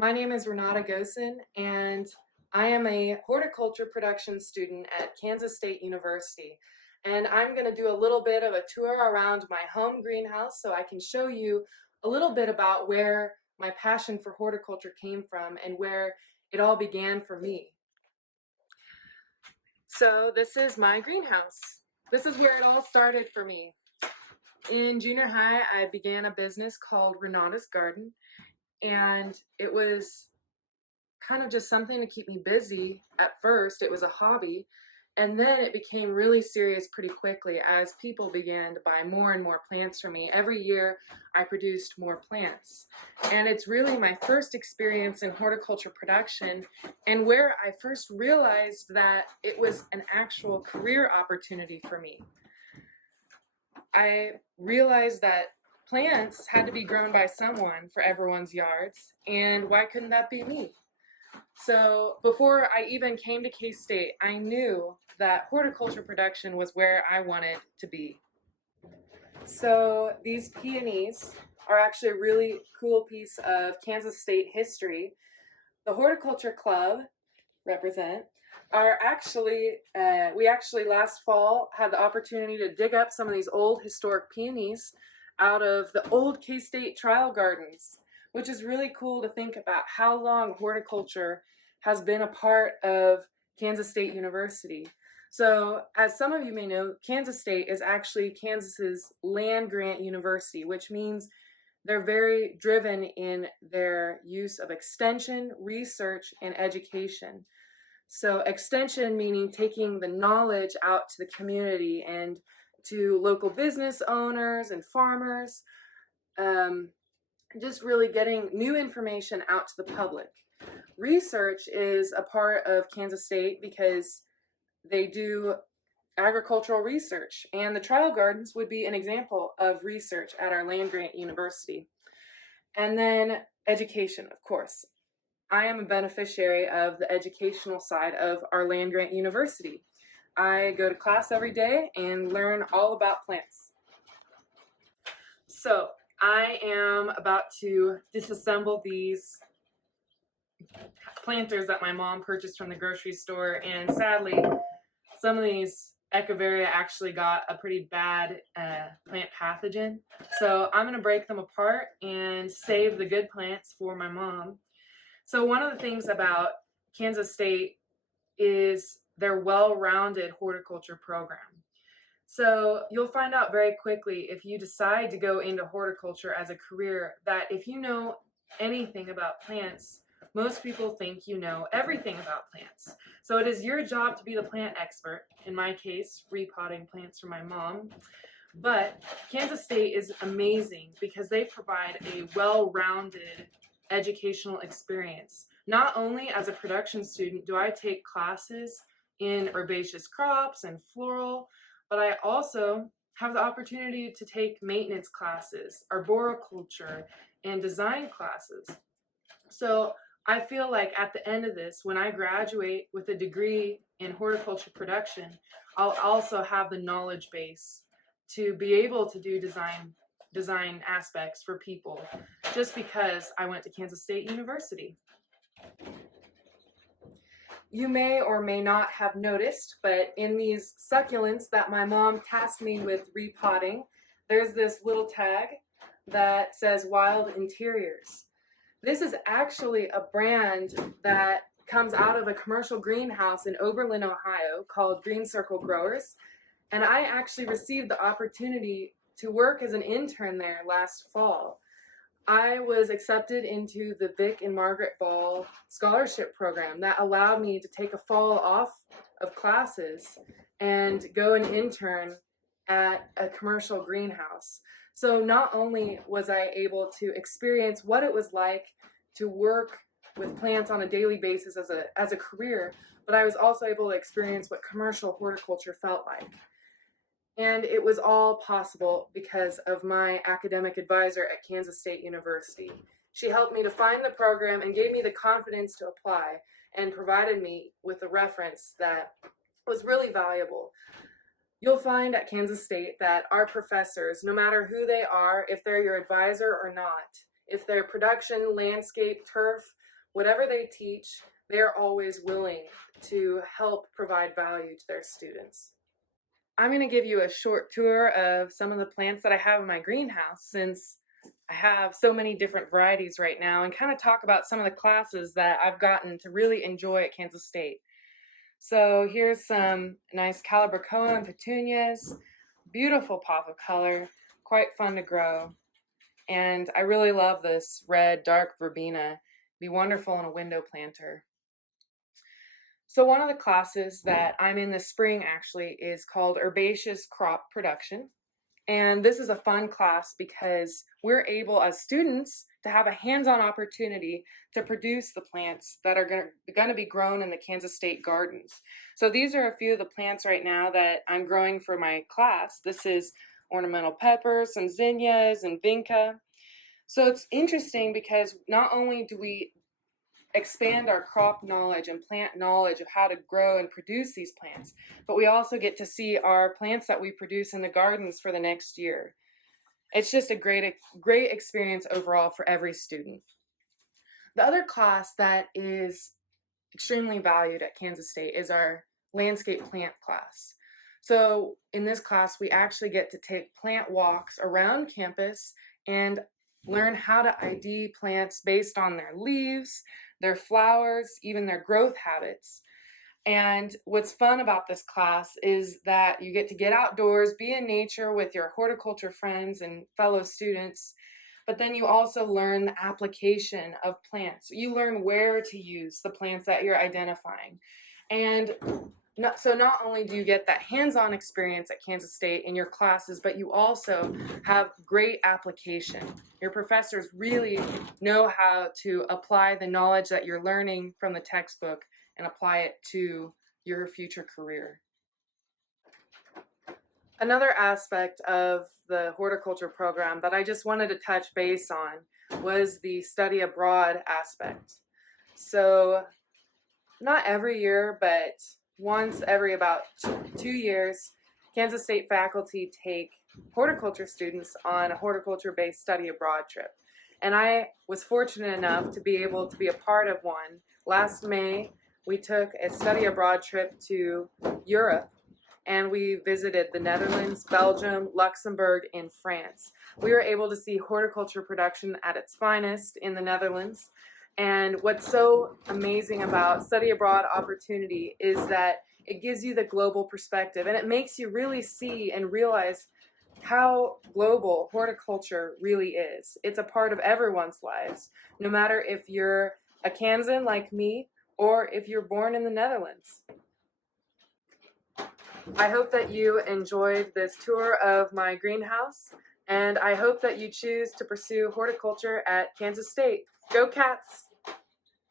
My name is Renata Goosen, and I am a horticulture production student at Kansas State University. And I'm going to do a little bit of a tour around my home greenhouse so I can show you a little bit about where my passion for horticulture came from and where it all began for me. So this is my greenhouse. This is where it all started for me. In junior high, I began a business called Renata's Garden, and it was kind of just something to keep me busy. At first, it was a hobby, and then it became really serious pretty quickly as people began to buy more and more plants from me. Every year, I produced more plants, and it's really my first experience in horticulture production and where I first realized that it was an actual career opportunity for me. I realized that plants had to be grown by someone for everyone's yards, and why couldn't that be me? So before I even came to K-State, I knew that horticulture production was where I wanted to be. So these peonies are actually a really cool piece of Kansas State history. The Horticulture Club represent are actually, we actually last fall had the opportunity to dig up some of these old historic peonies out of the old K-State trial gardens, which is really cool to think about how long horticulture has been a part of Kansas State University. So, as some of you may know, Kansas State is actually Kansas's land-grant university, which means they're very driven in their use of extension, research, and education. So extension meaning taking the knowledge out to the community and to local business owners and farmers, just really getting new information out to the public. Research is a part of Kansas State because they do agricultural research, and the trial gardens would be an example of research at our land-grant university. And then education, of course. I am a beneficiary of the educational side of our land-grant university. I go to class every day and learn all about plants. So I am about to disassemble these planters that my mom purchased from the grocery store, and sadly some of these Echeveria actually got a pretty bad plant pathogen. So I'm going to break them apart and save the good plants for my mom. So one of the things about Kansas State is their well-rounded horticulture program. So you'll find out very quickly if you decide to go into horticulture as a career that if you know anything about plants, most people think you know everything about plants. So it is your job to be the plant expert, in my case, repotting plants for my mom. But Kansas State is amazing because they provide a well-rounded educational experience. Not only as a production student do I take classes in herbaceous crops and floral, but I also have the opportunity to take maintenance classes, arboriculture, and design classes. So I feel like at the end of this, when I graduate with a degree in horticulture production, I'll also have the knowledge base to be able to do design aspects for people just because I went to Kansas State University. You may or may not have noticed, but in these succulents that my mom tasked me with repotting, there's this little tag that says Wild Interiors. This is actually a brand that comes out of a commercial greenhouse in Oberlin, Ohio called Green Circle Growers, and I actually received the opportunity to work as an intern there last fall. I was accepted into the Vic and Margaret Ball scholarship program that allowed me to take a fall off of classes and go and intern at a commercial greenhouse. So not only was I able to experience what it was like to work with plants on a daily basis as a career, but I was also able to experience what commercial horticulture felt like. And it was all possible because of my academic advisor at Kansas State University. She helped me to find the program and gave me the confidence to apply and provided me with a reference that was really valuable. You'll find at Kansas State that our professors, no matter who they are, if they're your advisor or not, if they're production, landscape, turf, whatever they teach, they're always willing to help provide value to their students. I'm going to give you a short tour of some of the plants that I have in my greenhouse, since I have so many different varieties right now, and kind of talk about some of the classes that I've gotten to really enjoy at Kansas State. So here's some nice calibrachoa and petunias, beautiful pop of color, quite fun to grow. And I really love this red dark verbena, be wonderful in a window planter. So one of the classes that I'm in this spring actually is called Herbaceous Crop Production. And this is a fun class because we're able as students to have a hands-on opportunity to produce the plants that are going to be grown in the Kansas State gardens. So these are a few of the plants right now that I'm growing for my class. This is ornamental peppers, some zinnias, and vinca. So it's interesting because not only do we expand our crop knowledge and plant knowledge of how to grow and produce these plants, but we also get to see our plants that we produce in the gardens for the next year. It's just a great experience overall for every student. The other class that is extremely valued at Kansas State is our landscape plant class. So in this class, we actually get to take plant walks around campus and learn how to ID plants based on their leaves, their flowers, even their growth habits. And what's fun about this class is that you get to get outdoors, be in nature with your horticulture friends and fellow students, but then you also learn the application of plants. You learn where to use the plants that you're identifying. And so not only do you get that hands-on experience at Kansas State in your classes, but you also have great application. Your professors really know how to apply the knowledge that you're learning from the textbook and apply it to your future career. Another aspect of the horticulture program that I just wanted to touch base on was the study abroad aspect. So not every year, but once every about 2 years, Kansas State faculty take horticulture students on a horticulture-based study abroad trip. And I was fortunate enough to be able to be a part of one. Last May, we took a study abroad trip to Europe, and we visited the Netherlands, Belgium, Luxembourg, and France. We were able to see horticulture production at its finest in the Netherlands. And what's so amazing about study abroad opportunity is that it gives you the global perspective, and it makes you really see and realize how global horticulture really is. It's a part of everyone's lives, no matter if you're a Kansan like me or if you're born in the Netherlands. I hope that you enjoyed this tour of my greenhouse, and I hope that you choose to pursue horticulture at Kansas State. Go Cats!